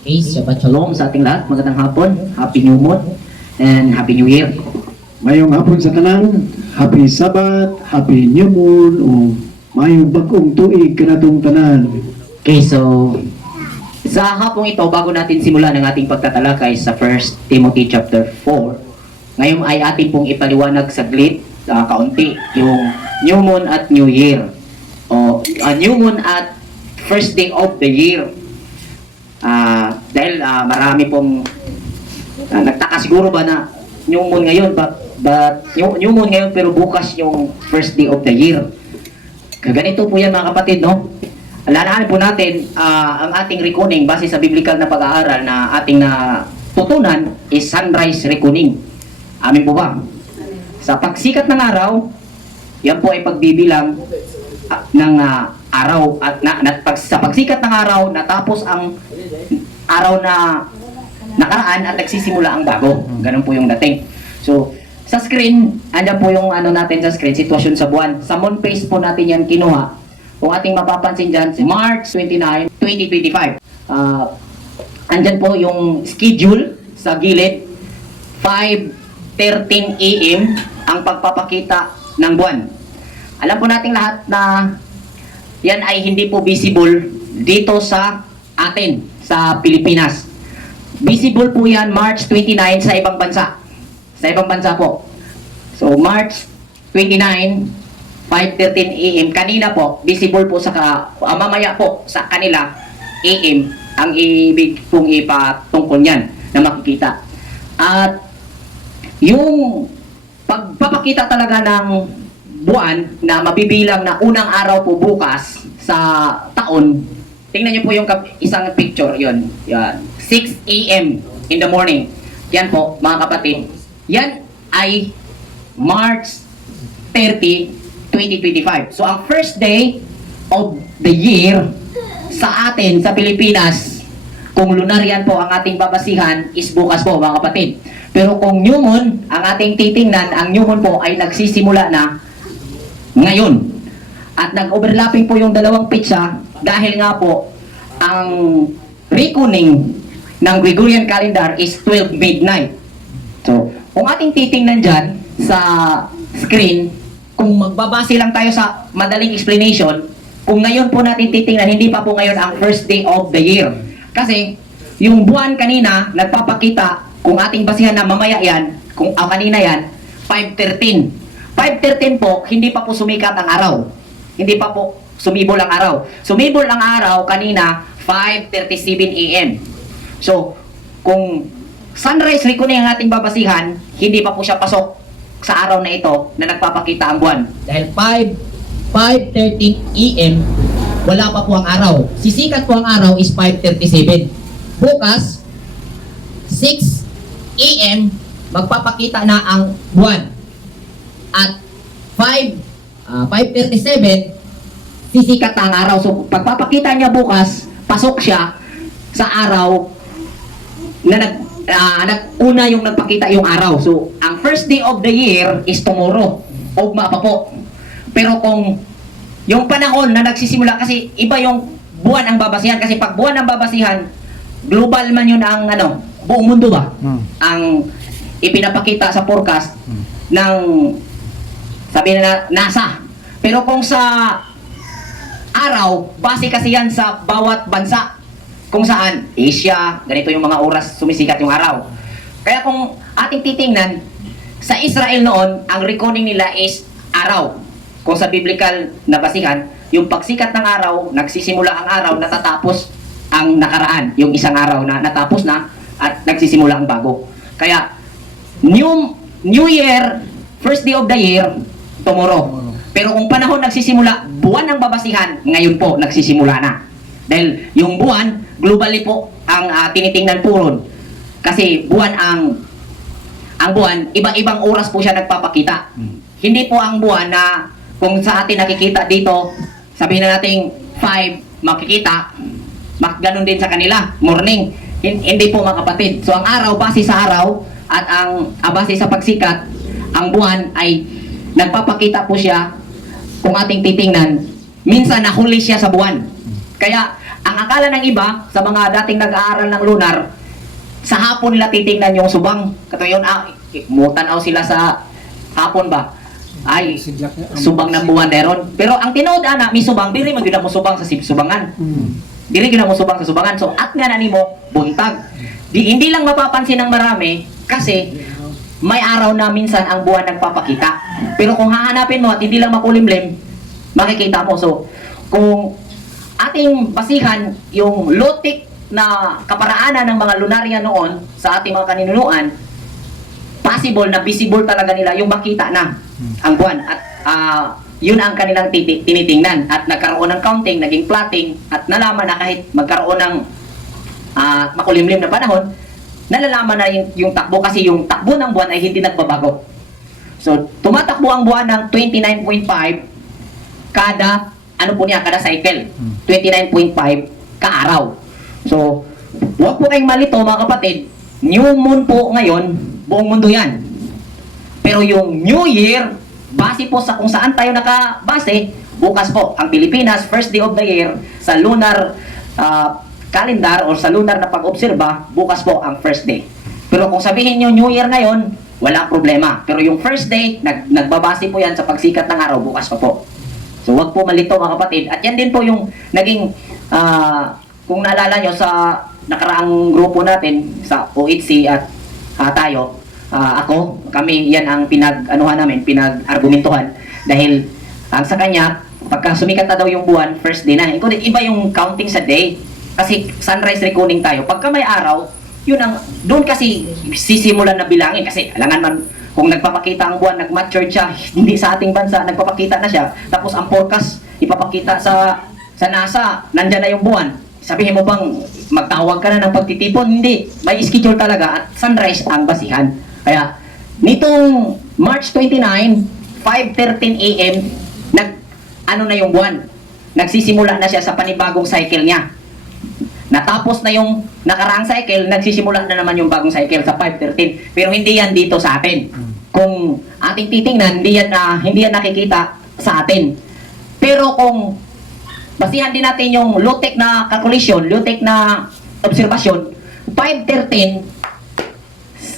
Okay, Shabbat Shalom sa ating lahat. Magandang hapon. Happy New Moon and Happy New Year. Mayong hapon sa tanan, Happy Sabat, Happy New Moon, o mayong bagong tuig kanatong tanan. Okay, so sa hapong ito, bago natin simulan ang ating pagtatalakay sa 1 Timothy chapter 4, ngayon ay atin pong ipaliwanag saglit, uh, kaunti, yung New Moon at New Year. O, uh, New Moon at first day of the year. Ah, dahil ah, marami pong ah, nagtaka siguro ba na New Moon ngayon, but, but new, new Moon ngayon pero bukas yung first day of the year. Ganito po yan mga kapatid, no? Alalahanin po natin ah, ang ating reckoning base sa biblical na pag-aaral na ating na tutunan is sunrise reckoning. Amin po ba? Sa pagsikat ng araw, yan po ay pagbibilang ah, ng ah, araw at na, na- pag, sa pagsikat ng araw natapos ang araw na nakaraan at nagsisimula ang bago. Ganun po yung dating. So, sa screen, andyan po yung ano natin sa screen, sitwasyon sa buwan. Sa moon phase po natin yan kinuha. Kung ating mapapansin dyan, si March 29, 2025. Ah, andyan po yung schedule sa gilid. 5.13 AM ang pagpapakita ng buwan. Alam po nating lahat na yan ay hindi po visible dito sa atin, sa Pilipinas. Visible po yan March 29 sa ibang bansa. Sa ibang bansa po. So March 29, 5.13 AM. Kanina po, visible po sa, ah, mamaya po sa kanila, AM, ang ibig pong ipatungkol niyan na makikita. At yung pagpapakita talaga ng buwan na mabibilang na unang araw po bukas sa taon, tingnan niyo po yung isang picture, yon Yan. 6 a.m. in the morning. Yan po, mga kapatid. Yan ay March 30, 2025. So, ang first day of the year sa atin, sa Pilipinas, kung lunar yan po ang ating babasihan, is bukas po, mga kapatid. Pero kung new moon, ang ating titingnan, ang new moon po ay nagsisimula na ngayon. At nag-overlapping po yung dalawang pitsa dahil nga po ang reckoning ng Gregorian calendar is 12 midnight. So, kung ating titingnan dyan sa screen, kung magbabase lang tayo sa madaling explanation, kung ngayon po natin titingnan, hindi pa po ngayon ang first day of the year. Kasi, yung buwan kanina, nagpapakita, kung ating basihan na mamaya yan, kung ah, kanina yan, 5.13. 5.13 po, hindi pa po sumikat ang araw. Hindi pa po sumibol ang araw. Sumibol ang araw kanina, 5.37 a.m. So, kung sunrise reckoning ang ating babasihan, hindi pa po siya pasok sa araw na ito na nagpapakita ang buwan. Dahil 5, 5.13 a.m., wala pa po ang araw. Sisikat po ang araw is 5.37. Bukas, 6 a.m., magpapakita na ang buwan. At 5, ah, 5.37, sisikat na ang araw. So, pagpapakita niya bukas, pasok siya sa araw na nag ah, nag-una yung nagpakita yung araw. So, ang first day of the year is tomorrow. Ugma pa po. Pero kung yung panahon na nagsisimula kasi iba yung buwan ang babasihan kasi pag buwan ang babasihan global man yun ang ano buong mundo ba Hmm. ang ipinapakita sa forecast ng sabi na NASA pero kung sa araw base kasi yan sa bawat bansa kung saan Asia ganito yung mga oras sumisikat yung araw. Kaya kung ating titingnan sa Israel noon ang reckoning nila is araw. Kung sa biblical na basihan yung pagsikat ng araw nagsisimula ang araw natatapos ang nakaraan. Yung isang araw na natapos na at nagsisimula ang bago. Kaya new new year first day of the year tomorrow. Pero kung panahon nagsisimula buwan ang babasihan ngayon po nagsisimula na. Dahil yung buwan globally po ang ah, tinitingnan po ron. Kasi buwan ang ang buwan iba-ibang oras po siya nagpapakita. Hindi po ang buwan na kung sa atin nakikita dito sabihin na natin 5 makikita mak ganun din sa kanila morning. Hin- hindi po mga kapatid. So ang araw base sa araw at ang ah, base sa pagsikat ang buwan ay nagpapakita po siya kung ating titingnan minsan nahuli siya sa buwan kaya Ang akala ng iba, sa mga dating nag-aaral ng lunar, sa hapon nila titingnan yung subang. Kato yun, ah, mutanaw sila sa hapon ba? Ay, subang ng buwan deron. Pero ang tinood ana, may subang, dili man mo subang sa subangan. Dili gyud mo subang sa subangan. So at nga na nimo buntag. Di hindi lang mapapansin ng marami kasi may araw na minsan ang buwan nagpapakita. Pero kung hahanapin mo at hindi lang makulimlim, makikita mo. So, kung ating basihan yung lotik na kaparaanan ng mga lunarya noon sa ating mga kaninunuan, possible na visible talaga nila yung makita na ang buwan at ah, yun ang kanilang tinitingnan at nagkaroon ng counting, naging plotting at nalaman na kahit magkaroon ng ah, makulimlim na panahon, nalalaman na yung, yung takbo kasi yung takbo ng buwan ay hindi nagbabago. So, tumatakbo ang buwan ng 29.5 kada, ano po niya, kada cycle. 29.5 ka-araw. So, huwag po kayong malito mga kapatid, new moon po ngayon, buong mundo yan. Pero yung New Year, base po sa kung saan tayo nakabase, bukas po, ang Pilipinas, first day of the year, sa lunar ah, calendar or sa lunar na pag-obserba, bukas po ang first day. Pero kung sabihin nyo New Year ngayon, wala problema. Pero yung first day, nag, nagbabase po yan sa pagsikat ng araw, bukas pa po. So wag po malito mga kapatid. At yan din po yung naging, ah, kung naalala nyo sa nakaraang grupo natin, sa OHC at ah, tayo, ah, ako, kami, yan ang pinag-anuhan namin, pinag-argumentuhan. Dahil ang sa kanya, pagka sumikat na daw yung buwan, first day na. Ikaw din, iba yung counting sa day. Kasi sunrise reckoning tayo. Pagka may araw, yun ang, doon kasi sisimulan na bilangin. Kasi alangan man, kung nagpapakita ang buwan, nag-mature siya, hindi sa ating bansa, nagpapakita na siya. Tapos ang forecast, ipapakita sa sa NASA, nandyan na yung buwan. Sabihin mo bang magtawag ka na ng pagtitipon? Hindi. May schedule talaga at sunrise ang basihan. Kaya, nitong March 29, 5.13 a.m., nag, ano na yung buwan? Nagsisimula na siya sa panibagong cycle niya. Natapos na yung nakaraang cycle, nagsisimula na naman yung bagong cycle sa 5.13. Pero hindi yan dito sa atin. Kung ating titingnan, hindi yan, na hindi yan nakikita sa atin. Pero kung basihan din natin yung low-tech na calculation, low-tech na observasyon, 5.13,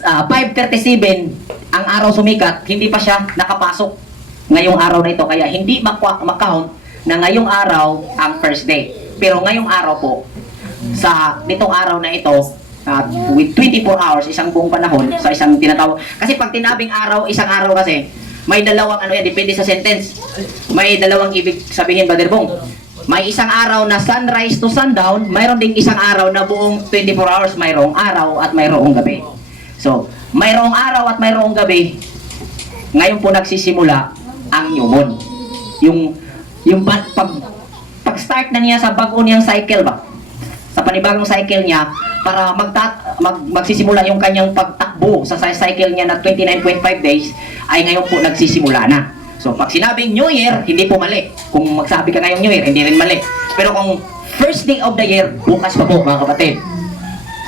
ah, 5.37, ang araw sumikat, hindi pa siya nakapasok ngayong araw na ito. Kaya hindi makwa- makount na ngayong araw ang first day. Pero ngayong araw po, sa nitong araw na ito, ah, with 24 hours, isang buong panahon, sa isang tinatawag. Kasi pag tinabing araw, isang araw kasi, may dalawang ano yan, depende sa sentence. May dalawang ibig sabihin, Brother Bong. May isang araw na sunrise to sundown, mayroon ding isang araw na buong 24 hours, mayroong araw at mayroong gabi. So, mayroong araw at mayroong gabi, ngayon po nagsisimula ang new moon. Yung, yung pag, pag, pag-start na niya sa bago niyang cycle ba? Sa panibagong cycle niya, para magta, mag, magsisimula yung kanyang pagtakbo sa cy- cycle niya na 29.5 days, ay ngayon po nagsisimula na. So, pag sinabing New Year, hindi po mali. Kung magsabi ka ngayong New Year, hindi rin mali. Pero kung first day of the year, bukas pa po mga kapatid.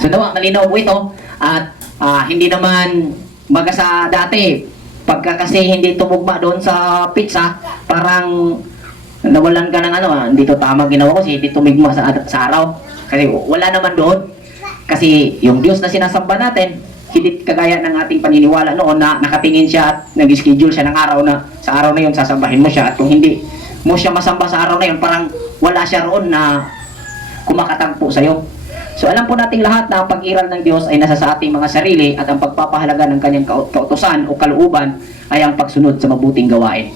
So nawa, malinaw po ito. At ah, hindi naman baga sa dati, pagka kasi hindi tumugma doon sa pizza, parang nawalan ka ng ano, ah, hindi to tama ginawa ko kasi hindi tumigma sa, sa araw. Kasi wala naman doon. Kasi yung Diyos na sinasamba natin, hindi kagaya ng ating paniniwala noon na nakatingin siya at nag-schedule siya ng araw na sa araw na yun sasambahin mo siya at kung hindi mo siya masamba sa araw na yun parang wala siya roon na kumakatagpo sa'yo. So alam po nating lahat na ang pag-iral ng Diyos ay nasa sa ating mga sarili at ang pagpapahalaga ng kanyang kaut- kautosan o kalooban ay ang pagsunod sa mabuting gawain.